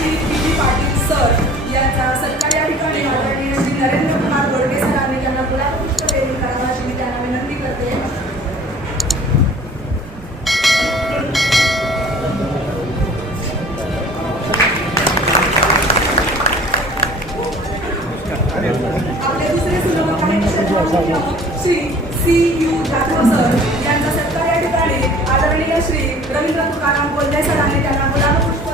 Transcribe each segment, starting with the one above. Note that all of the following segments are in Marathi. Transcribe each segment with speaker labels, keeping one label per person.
Speaker 1: Shri P D Patil sir यांचा सत्कार या ठिकाणी माननीय श्री नरेंद्र कुमार गोडके सरांनी त्यांना गुलाबपुष्प देऊन करावा अशी मी त्यांना विनंती करते. आपले दुसरे सुलभ आहे Shri C U Jadhav sir. यांचा सत्कार या ठिकाणी आदरणीय श्री रवींद्र तुकाराम कोल्हे सरांनी त्यांना गुलाबपुष्प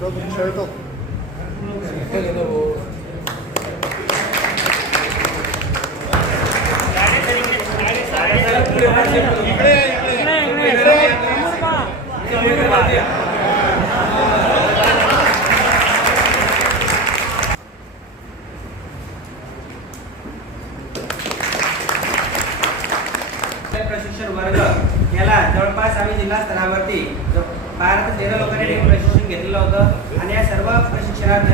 Speaker 2: पुढं खेळतो
Speaker 3: प्रशिक्षण वर्ग याला जवळपास आम्ही जिल्हा स्तरावरती बारा ते तेरा लोकांनी प्रशिक्षण घेतलेलं होतं. आणि या सर्व प्रशिक्षणात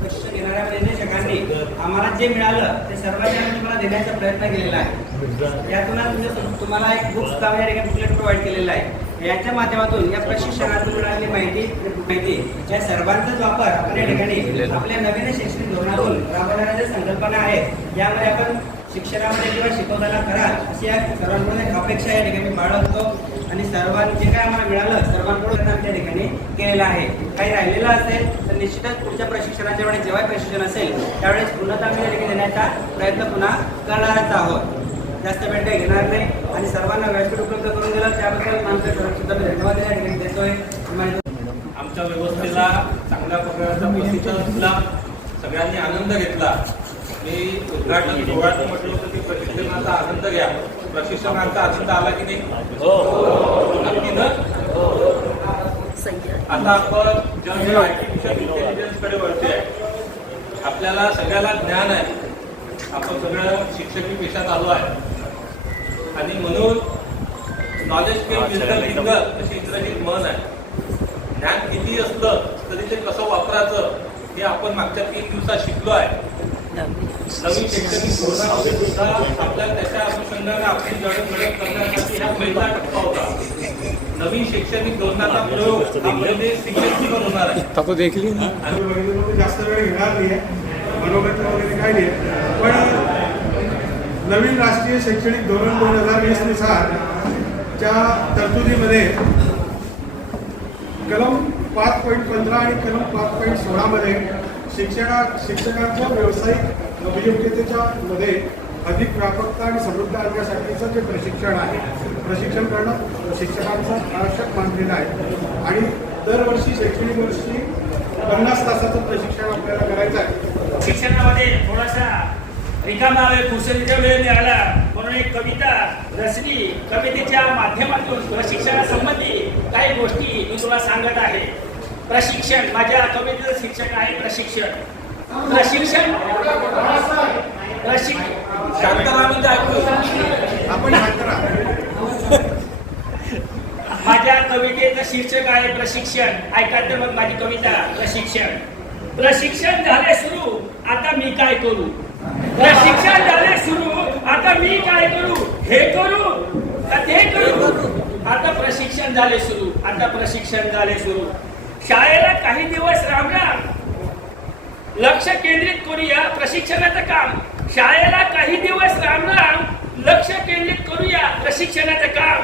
Speaker 3: प्रशिक्षण घेणाऱ्या निर्देशकांनी आम्हाला जे मिळालं ते सर्वांच्या तुम्हाला देण्याचा प्रयत्न केलेला आहे. यातूनच म्हणजे तुम्हाला एक बुक्स नाव या ठिकाणी बुकलेट प्रोव्हाइड केलेलं आहे. याच्या माध्यमातून या प्रशिक्षणातून मिळालेली माहिती माहिती या सर्वांचाच वापर आपण या ठिकाणी आपल्या नवीन शैक्षणिक धोरणातून राबवणाऱ्या ज्या संकल्पना आहेत यामध्ये आपण शिक्षणामध्ये किंवा शिकवताना कराल अशी या सर्वांकडून एक अपेक्षा या ठिकाणी बाळगतो. आणि सर्वांनी जे काय आम्हाला मिळालं सर्वांकडून आमच्या त्या ठिकाणी केलेलं आहे. काही राहिलेलं असेल तर निश्चितच पुढच्या प्रशिक्षणाच्या वेळेस जेव्हा प्रशिक्षण असेल त्यावेळेस पुन्हा आम्ही त्या ठिकाणी देण्याचा प्रयत्न पुन्हा करणारच आहोत. जास्त वेळ काही घेणार नाही आणि सर्वांना व्यासपीठ उपलब्ध करून दिलं त्याबद्दल आमच्या सुद्धा मी धन्यवाद या ठिकाणी देतोय.
Speaker 4: आमच्या व्यवस्थेला चांगल्या प्रकारचा प्रतिसाद दिला सगळ्यांनी आनंद घेतला. मी उद्घाटन म्हटलं होतं की प्रशिक्षणाचा आनंद घ्या. प्रशिक्षणाचा आनंद आला की नाही? नक्की ना? आता आपण जग आर्टिफिशियल इंटेलिजन्सकडे वळते आहे आपल्याला सगळ्याला ज्ञान आहे. आपण सगळं शिक्षकी पेशात आलो आहे. आणि म्हणून नॉलेज केम विजडम फिंगर अशी इंग्रजीत म्हण आहे. ज्ञान किती असलं तरी ते कसं वापरायचं हे आपण मागच्या तीन दिवसात शिकलो आहे. नवीन शैक्षणिक धोरणामध्ये सुद्धा आपल्याला त्याच्या अनुषंगाने आपली जडणघडण करण्यासाठी हा पहिला टप्पा होता. नवीन शैक्षणिक धोरणाचा प्रयोग पहिले सिग्नेचर होणार आहे.
Speaker 2: तो देखली ना?
Speaker 5: आणि वगैरे जास्त वेळ घेणार नाही मनोगत वगैरे काही नाही पण नवीन राष्ट्रीय शैक्षणिक धोरण दोन हजार वीसनुसार च्या तरतुदीमध्ये कलम पाच पॉईंट पंधरा आणि कलम पाच पॉईंट सोळामध्ये शिक्षणा शिक्षकांच्या व्यावसायिक अभियोग्यतेच्या मध्ये अधिक व्यापकता आणि समृद्ध आणण्यासाठीचं जे प्रशिक्षण आहे प्रशिक्षण करणं शिक्षकांचं आवश्यक मानलेलं आहे. आणि दरवर्षी शैक्षणिक वर्षी पन्नास तासाचं प्रशिक्षण आपल्याला करायचं आहे.
Speaker 6: शिक्षणामध्ये थोडासा रिकामा वेळ कुसरीचा वेळ मिळाला म्हणून एक कविता रचली कवितेच्या माध्यमातून प्रशिक्षणासंबंधी काही गोष्टी मी तुला सांगत आहे. प्रशिक्षण माझ्या कवितेचं शिक्षण आहे प्रशिक्षण. प्रशिक्षण? प्रशिक्षण. माझ्या कवितेचं शीर्षक आहे प्रशिक्षण. ऐका तर मग माझी कविता. प्रशिक्षण. प्रशिक्षण झाले सुरू आता मी काय करू? प्रशिक्षण झाले सुरू आता मी काय करू? हे करू का ते करू? आता प्रशिक्षण झाले सुरू आता प्रशिक्षण झाले सुरू. शाळेला काही दिवस रामराम लक्ष केंद्रित करूया प्रशिक्षणाचं काम. शाळेला काही दिवस राम राम लक्ष केंद्रित करूया प्रशिक्षणाचं काम.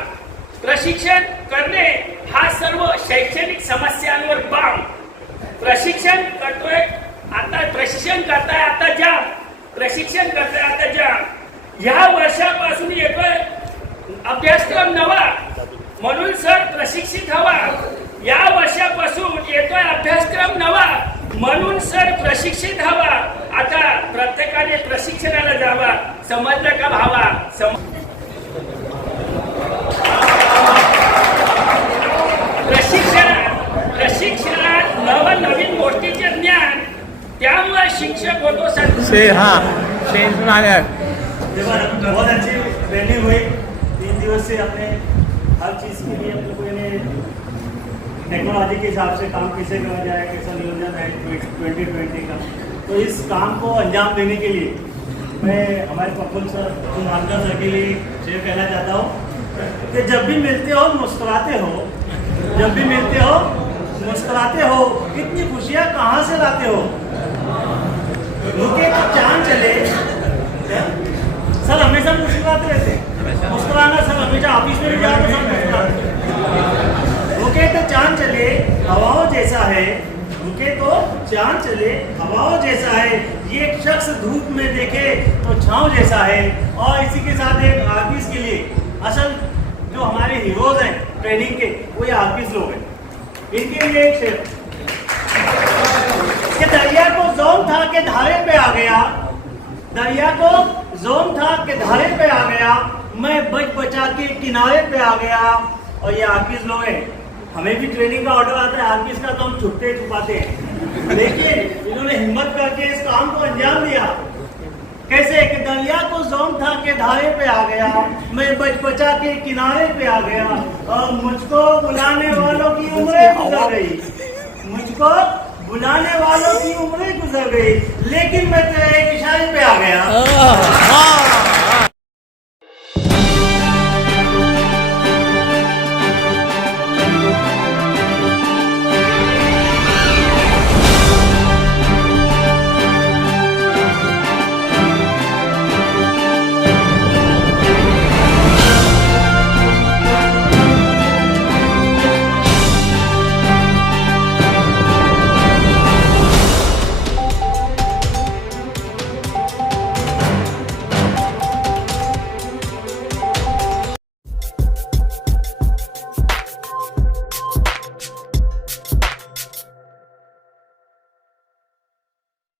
Speaker 6: प्रशिक्षण करणे हा सर्व शैक्षणिक समस्यांवर बाम. प्रशिक्षण करतोय आता प्रशिक्षण करताय आता जा प्रशिक्षण करताय आता जा ह्या वर्षापासून येतोय अभ्यासक्रम नवा. म्हणून सर प्रशिक्षित हवा. या वर्षापासून येतोय अभ्यासक्रम नवा. म्हणून सर प्रशिक्षित हवा आता प्रत्येकाने प्रशिक्षणाला जावा. समजलं का भावा? सम प्रशिक्षणात प्रशिक्षणात गोष्टीचे ज्ञान त्यामुळे शिक्षक होतो सर.
Speaker 2: से हाँ
Speaker 7: बहुत अच्छी ट्रेनिंग हुई तीन दिवस से अपने हर चीज़ के लिए अपने को यानी टेक्नोलॉजी के हिसाब से काम कैसे करा जाए, कैसा नियोजन है ट्वेंटी ट्वेंटी का। तो इस काम को अंजाम देने के लिए मैं हमारे प्रफुल्ल सर मानकर सर के लिए शेयर कहना चाहता हूँ कि जब भी मिलते हो, मुस्कुराते हो, जब भी मिलते हो, मुस्कुराते हो, इतनी खुशियाँ कहाँ से लाते हो? रुके तो चाँद चले सर हमेशा मुस्कुराते रहते मुस्कुराना सर हमेशा ऑफ़िस में भी जाओ तो सब मुस्कुराते रुके तो चाँद चले हवाओं जैसा है रुके तो चाँद चले, हवाओं जैसा है। ये एक शख्स धूप में देखे तो छांव जैसा है। और इसी के साथ एक आर्टिस्ट के लिए, असल जो हमारे हीरोज हैं ट्रेनिंग के, वो ये आर्टिस्ट लोग हैं। इनके लिए एक शेर। कि दरिया को जोन था कि धारे पे आ गया। दरिया को जोन था कि धारे पे आ गया। मैं बच बचा के किनारे पे आ गया। और ये आर्टिस्ट लोग हैं। हमें भी ट्रेनिंग का ऑर्डर आता है आर्टिस्ट का तो हम छुपते छुपाते हैं। लेकिन इन्होंने हिम्मत करके इस काम को अंजाम दिया। कैसे? कि दरिया को जोन था के धारे पे आ गया, मैं बच बचा के किनारे पे आ गया, और मुझको बुलाने वालों की उम्रें गुजर गई। मुझको बुलाने वालों की उम्रें गुजर गई। लेकिन मैं तेरे